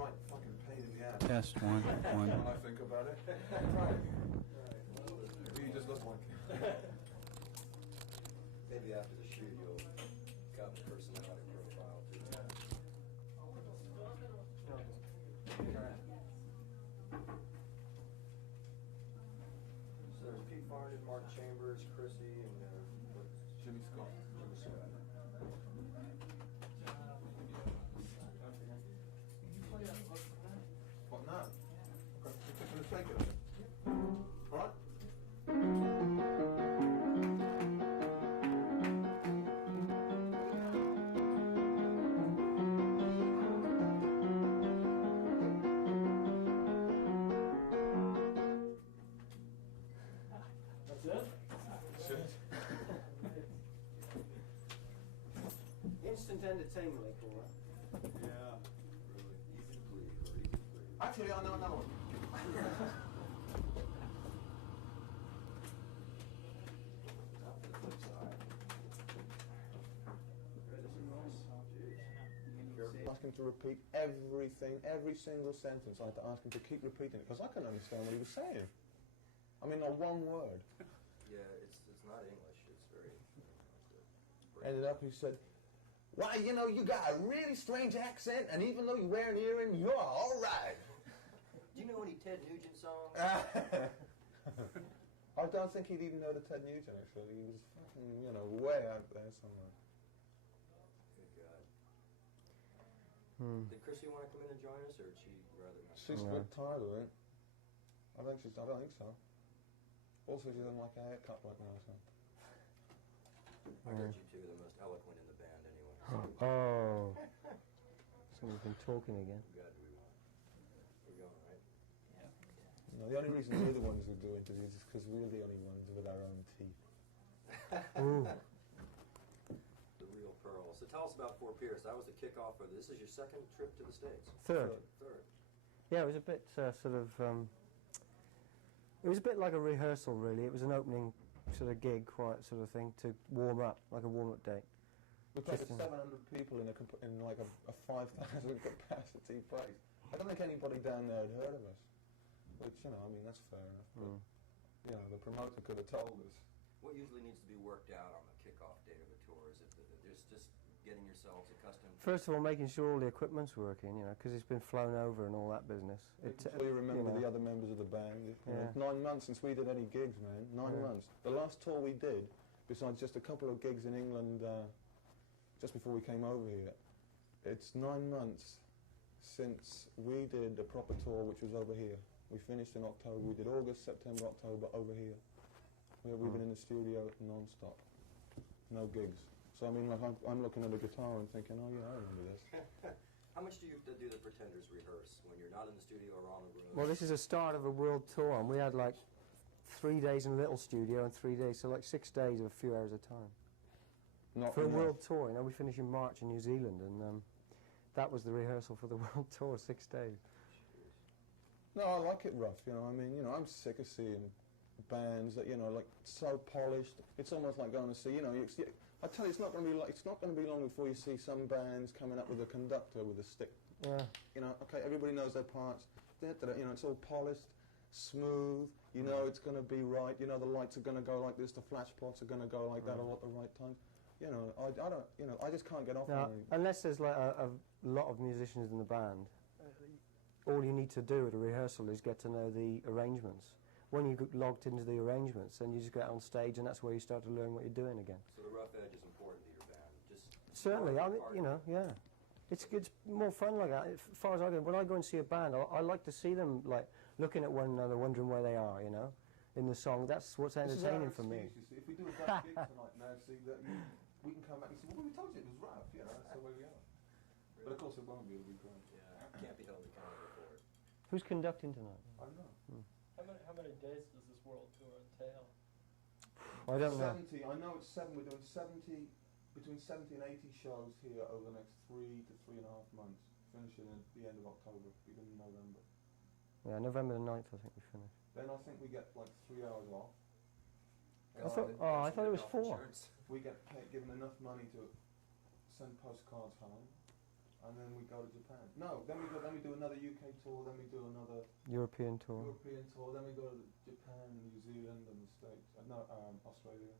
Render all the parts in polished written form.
right fucking pain in the ass. Test one. When I think about it. Right. You just look like Maybe after the shoot you'll got the personality profile too. So there's Pete Farndon, Mark Chambers, Chrissy, and Jimmy Scott. Jimmy Scott. What now? Okay, you're taking a take of it. Alright? That's it? Shit. Instant entertainment, they call it. Yeah. Really easy to believe, or easy to believe. Actually, I know another one. Now for the flip side. This is nice. Jeez. Ask him to repeat everything, every single sentence. I had to ask him to keep repeating it because I couldn't understand what he was saying. I mean, not one word. Yeah, it's not English. It's very. Ended up, he said, "Why, you know, you got a really strange accent, and even though you wear an earring, you're all right." Do you know any Ted Nugent songs? I don't think he'd even know the Ted Nugent, actually. He was fucking, you know, way out there somewhere. Good God. Did Chrissy want to come in and join us, or would she rather not? She's a bit tired of it. I don't think so. Also, she doesn't like a haircut right now, so. I heard you two are the most eloquent in the band anyway. Oh. So we've been talking again. God, do we want? We're going, right? No, the only reason we're the ones who do interviews is because we're the only ones with our own teeth. Ooh. The real pearl. So tell us about Fort Pierce. That was the kickoff for this. Is your second trip to the States? Third. Third. Yeah, it was a bit sort of. It was a bit like a rehearsal, really. It was an opening sort of gig, quiet sort of thing, to warm up, like a warm-up date. We played 700 people in like a 5,000 capacity place. I don't think anybody down there had heard of us. Which, you know, I mean, that's fair enough. But, you know, the promoter could have told us. What usually needs to be worked out on the kickoff date of a tour? Is it just getting yourselves accustomed? First of all, making sure all the equipment's working, you know, because it's been flown over and all that business. So you remember the other members of the band. You know, it's 9 months since we did any gigs, man. 9 months. The last tour we did, besides just a couple of gigs in England just before we came over here, it's 9 months since we did a proper tour, which was over here. We finished in October. We did August, September, October over here. We've been in the studio non-stop. No gigs. So, I mean, like, I'm looking at the guitar and thinking, oh, yeah, I remember this. How much do you do the Pretenders rehearse when you're not in the studio or on the road? Well, this is the start of a world tour, and we had, like, 3 days in a little studio and 3 days, so, like, 6 days of a few hours at a time. Not For enough. a world tour, you know, we finished in March in New Zealand, and that was the rehearsal for the world tour, 6 days. No, I like it rough, you know. I mean, you know, I'm sick of seeing bands that, you know, like, so polished. It's almost like going to see, you know, I tell you, it's not going to be long before you see some bands coming up with a conductor with a stick. Yeah. You know, okay, everybody knows their parts. You know, it's all polished, smooth. You know it's going to be right. You know the lights are going to go like this, the flash plots are going to go like that all at the right time. You know, I don't. You know, I just can't get off. Now, unless there's like a lot of musicians in the band, all you need to do at a rehearsal is get to know the arrangements. When you get logged into the arrangements, then you just get on stage, and that's where you start to learn what you're doing again. So the rough edge is important to your band. Just certainly, I mean, you know, yeah. It's more fun like that. As far as I go, when I go and see a band, I like to see them like looking at one another, wondering where they are, you know, in the song. That's what's entertaining for me. You see, if we do a bad gig tonight now, see that we can come back and say, well, we told you it was rough. You know, that's the way we are. But of course, it won't be. It'll be great. Yeah, can't be held accountable for it. Who's conducting tonight? I don't know. How many days does this world tour entail? I don't know. 70. I know it's 7. We're doing 70, between 70 and 80 shows here over the next 3 to 3.5 months, finishing at the end of October, beginning of November. Yeah, November the 9th, I think we finished. Then I think we get like 3 hours off. I thought it was 4. Insurance. We get given enough money to send postcards home, and then we go to Japan. No, then we do another UK tour, then we do another European tour. European tour, then we go to Japan, New Zealand, and the States. Australia.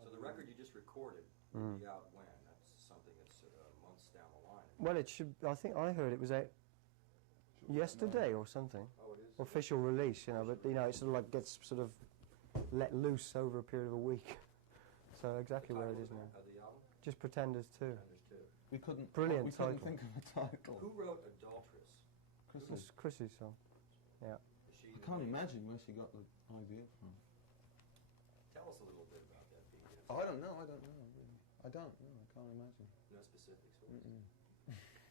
So the record you just recorded will be out when? That's something that's months down the line. Well, it should. I think I heard it was out yesterday or something. Oh, it is? Official release, you know, but you know, it sort of like gets sort of let loose over a period of a week. So exactly where it is now. Of the album? Just Pretenders 2. Pretenders 2. We couldn't. Brilliant We couldn't title. think of a title. Who wrote Adulteress? Chrissy. It's Chrissy's song. Yeah. Is she I can't imagine where she got the idea from. Tell us a little bit about that, Pete. I don't know. Really. I don't know. I can't imagine. No specifics.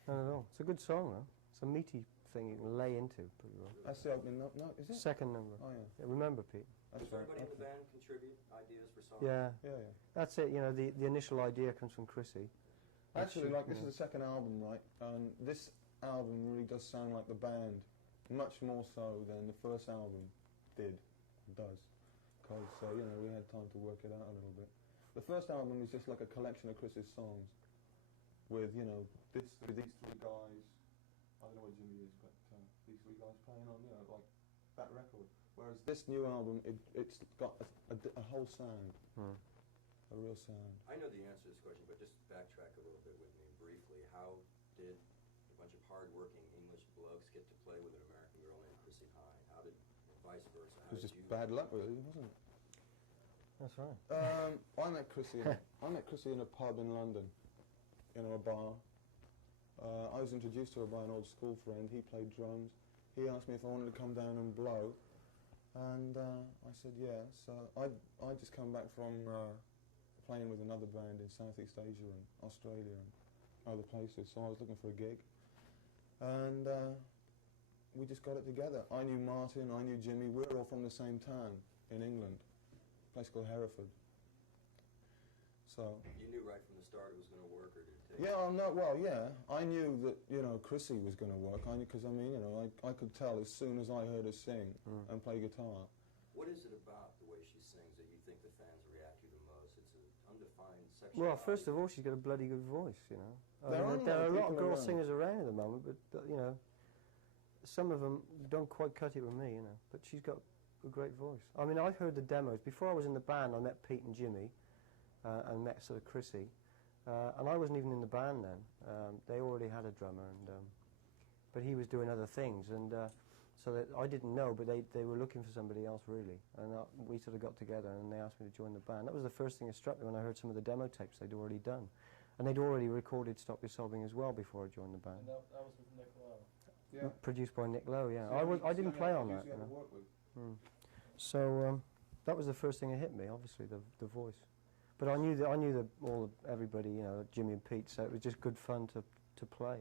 Not at all. It's a good song, though. It's a meaty thing you can lay into pretty well. That's the opening. No, is it? Second number. Oh yeah. Yeah, remember, Pete? That's Does right. everybody in the Okay. band contribute ideas for songs? Yeah. Yeah. That's it. You know, the initial idea comes from Chrissy. Actually, Which, like this is the second album, right? And this album really does sound like the band, much more so than the first album does. Because you know, we had time to work it out a little bit. The first album is just like a collection of Chris's songs, with you know these three guys. I don't know what Jimmy is, but these three guys playing on like that record. Whereas this new album, it's got a whole sound, a real sound. I know the answer to this question, but just backtrack a little bit with me briefly. How did a bunch of hard-working English blokes get to play with an American girl named Chrissy Hine? How did, vice versa? It was just bad luck, really, wasn't it? That's right. I met Chrissy in a pub in London, a bar. I was introduced to her by an old school friend. He played drums. He asked me if I wanted to come down and blow, and I said yeah. So I just come back from playing with another band in Southeast Asia and Australia and other places. So I was looking for a gig, and we just got it together. I knew Martin, I knew Jimmy. We were all from the same town in England, a place called Hereford. So you knew right from the start it was going to work, or did it take? Yeah, I knew that Chrissy was going to work. Because I could tell as soon as I heard her sing and play guitar. What is it about the way she sings that you think the fans react to the most? It's an undefined sexuality. Well, first of all, she's got a bloody good voice, you know. There There are a lot of girl around. singers around at the moment, but some of them don't quite cut it with me, But she's got a great voice. I mean, I've heard the demos. Before I was in the band, I met Pete and Jimmy, and met sort of Chrissy. And I wasn't even in the band then. They already had a drummer, but he was doing other things, and so that I didn't know, but they were looking for somebody else really, and we sort of got together, and they asked me to join the band. That was the first thing that struck me when I heard some of the demo tapes they'd already done, and they'd already recorded "Stop Your Sobbing" as well before I joined the band. And that was with Nick Lowe. Yeah. Produced by Nick Lowe, yeah. So I didn't play on that. You had to work with. So that was the first thing that hit me, obviously the voice. But I knew everybody, Jimmy and Pete. So it was just good fun to play.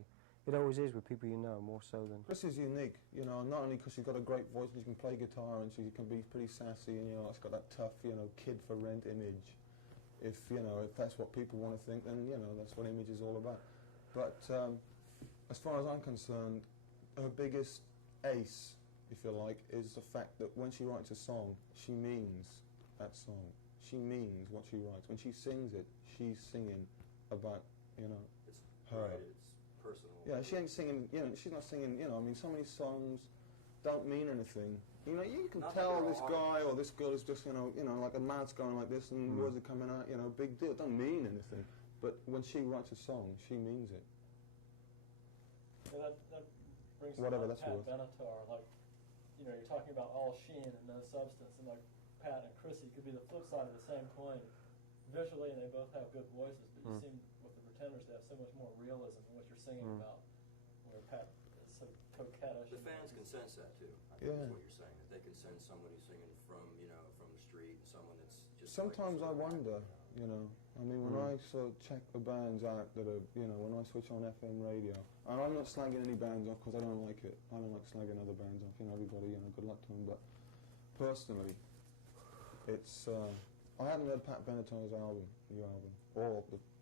It always is with people you know, more so than. Chrissy's unique, not only because she's got a great voice, but she can play guitar and she can be pretty sassy, and she's got that tough, kid for rent image. If that's what people want to think, then that's what image is all about. But as far as I'm concerned, her biggest ace, if you like, is the fact that when she writes a song, she means that song. She means what she writes. When she sings it, she's singing about, It's her. Right, it's personal. Yeah, she ain't singing, she's not singing, some of these songs don't mean anything. You can Not tell that they're this all guy or this girl is just, like a mouth's going like this and words are coming out, big deal. It don't mean anything. But when she writes a song, she means it. Yeah, that brings Whatever to mind that's Pat worth. Benatar, like, you're talking about all sheen and no substance, and like Pat and Chrissy could be the flip side of the same coin. Visually, and they both have good voices, but you seem, with the Pretenders, to have so much more realism in what you're singing about, where Pat is so coquettish. The fans can sense that too. I think Yeah. is what you're saying. That they can sense someone who's singing from from the street, and someone that's just. Sometimes I like wonder, when I sort of check the bands out that are, when I switch on FM radio, and I'm not slagging any bands off because I don't like it. I don't like slagging other bands off. Everybody, good luck to them. But personally, it's. I haven't heard Pat Benatar's new album,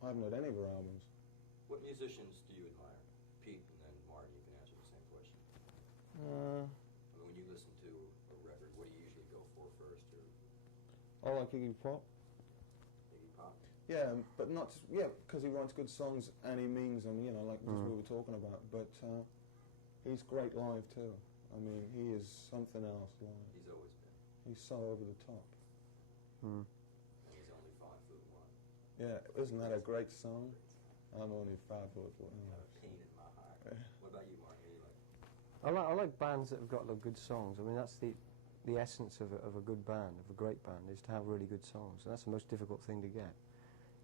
I haven't heard any of her albums. What musicians do you admire? Pete, and then Martin, you can answer the same question. I Uh, mean, when you listen to a record, what do you usually go for first, or I like Iggy Pop. Iggy Pop? Yeah, but not because he writes good songs and he means them. Like just we were talking about. But he's great live too. I mean, he is something else live. He's always been. He's so over the top. And he's only 5'1". Yeah, isn't that a great song? I'm only 5'1". Pain in my heart. What about you, Mark? What do you like? I like bands that have got good songs. I mean, that's the essence of a good band, of a great band, is to have really good songs. And that's the most difficult thing to get.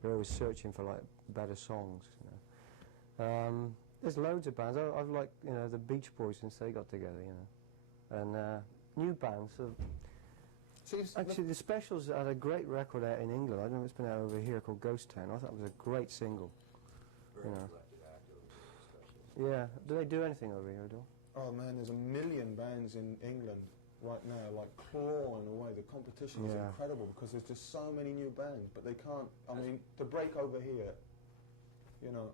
You're always searching for better songs. You know. There's loads of bands. I've liked the Beach Boys since they got together. You know, and new bands. Actually, the Specials had a great record out in England. I don't know if it's been out over here, called Ghost Town. I thought it was a great single. Very You know. reflective act of the Specials. Yeah. Do they do anything over here at all? Oh man, there's a million bands in England right now, like clawing away. The competition is incredible because there's just so many new bands, but they can't. I mean, to break over here, you know,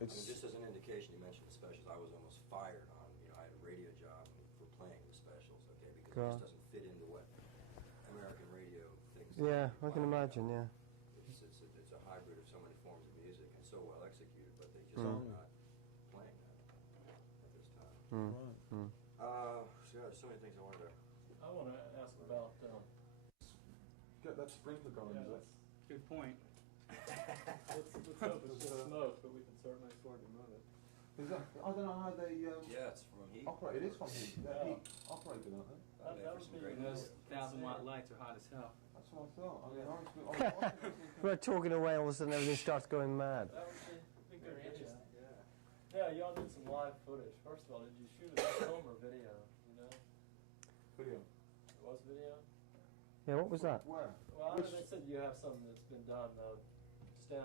it's. I mean, just as an indication, you mentioned the Specials. I was almost fired on. I had a radio job for playing the Specials, okay, because it just doesn't fit into what American radio thinks. Yeah, I can imagine. Yeah. It's a hybrid of so many forms of music and so well executed, but they just are not playing that at this time. Right. So there's so many things I wanted to. I want to ask about. Get that sprinkler going. Yeah, Is it? Good point. let's hope it's just smoke, but we can certainly afford to move it. Is that, I don't know how they Yeah, it's from heat. operate. It is from heat. They're Yeah. heat operated, aren't they? That would be And those 1,000-watt lights are hot as hell. That's what I thought. I mean, honestly, We're talking away, all of a sudden everything starts going mad. That would be good Very video. interesting. Yeah, y'all did some live footage. First of all, did you shoot it on film or video? You know, video. it was video. Yeah, what was that? Where? Well, Which- they said you have something that's been done. Dave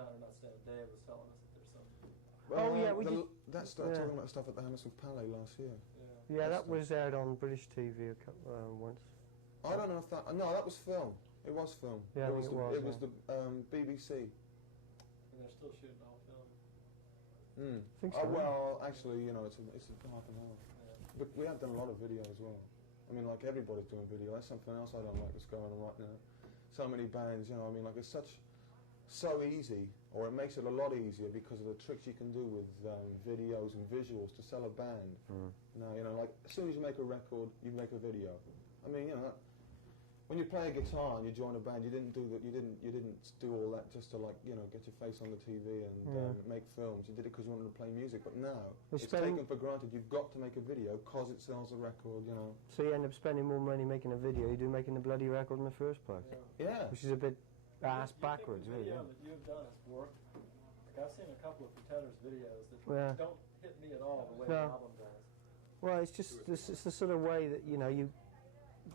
was telling us that there's something. Oh, yeah, we That's yeah. talking about stuff at the Hammersmith Palais last year. Yeah. Yeah, that was aired on British TV once. I don't know if that. No, that was film. It was film. Yeah, I think It was the BBC. And they're still shooting all film. Mm. I think so. Oh, well, actually, it's a half an hour. Yeah. But we have done a lot of video as well. I mean, like everybody's doing video. That's something else I don't like that's going on right now. So many bands, I mean, like it's so easy, or it makes it a lot easier because of the tricks you can do with videos and visuals to sell a band. Now, like as soon as you make a record, you make a video. I mean, when you play a guitar and you join a band, you didn't do that. You didn't do all that just to get your face on the TV and make films. You did it because you wanted to play music. But now it's taken for granted. You've got to make a video because it sells a record. So you end up spending more money making a video you do making the bloody record in the first place. Yeah. Which is a bit ass You backwards, think the really. video that you've done has worked? Like I've seen a couple of Pretenders videos that Yeah. don't hit me at all the way No. the album does. Well, it's just it's the sort of way that you've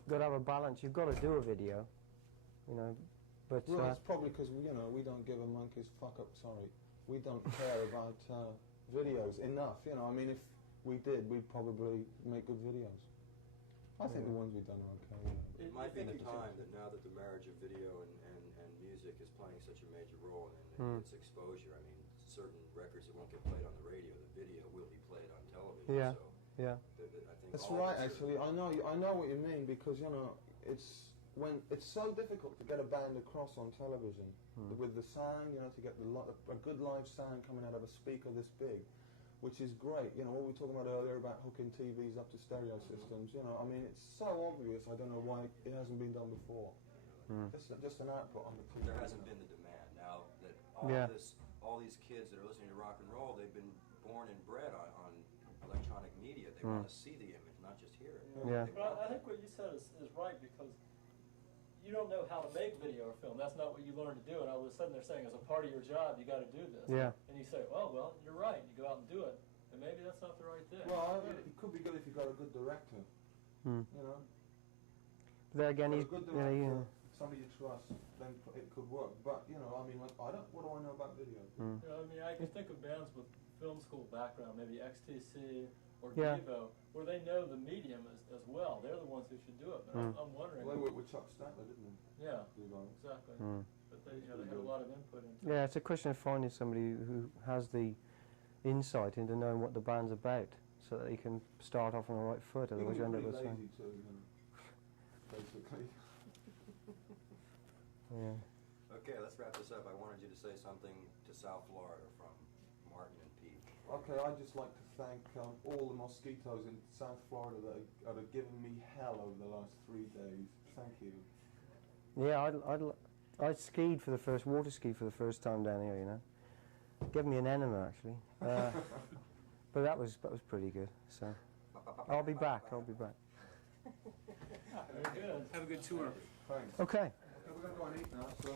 got to have a balance. You've got to do a video, But Well, it's probably because we don't give a monkey's fuck up. Sorry, we don't care about videos enough. I mean, if we did, we'd probably make good videos. I think the ones we've done are okay. It might be the time that now that the marriage of video and music is playing such a major role in its exposure. I mean, certain records that won't get played on the radio, the video will be played on television. Yeah. So Yeah. I think That's all right. of us Actually, I know what you mean because it's so difficult to get a band across on television with the sound. To get a good live sound coming out of a speaker this big. Which is great, what we were talking about earlier about hooking TVs up to stereo systems. I mean, it's so obvious. I don't know why it hasn't been done before. Just an output on the TV. There hasn't been the demand. Now that all these kids that are listening to rock and roll, they've been born and bred on electronic media. They want to see the image, not just hear it. Yeah. But I think what you said is right because you don't know how to make video or film. That's not what you learn to do. And all of a sudden they're saying as a part of your job, you got to do this. Yeah. And you say, well, you're right. You go out and do it. And maybe that's not the right thing. Well, it could be good if you got a good director. There again, a good director, somebody you trust, then it could work. But I mean, like, what do I know about video? I mean, I can think of bands with film school background, maybe XTC or Yeah. Devo, where they know the medium as well. They're the ones who should do it. But I'm wondering. Well, they worked with Chuck Statler, didn't they? Yeah, Devo. exactly. But they have a lot of input into it. Yeah, it's a question of finding somebody who has the insight into knowing what the band's about, so that they can start off on the right foot. You Otherwise, you can end be up with pretty something. lazy too, basically. Yeah. Okay, let's wrap this up. I wanted you to say something to South Florida from Martin and Pete. Okay, I'd just like to thank all the mosquitoes in South Florida that are giving me hell over the last 3 days. Thank you. Yeah, I skied for the first, water skied for the first time down here, you know. Gave me an enema, actually. But that was pretty good, so. I'll be back. Very good. Have a good tour. Thanks. Okay. We're going to go and eat now, so.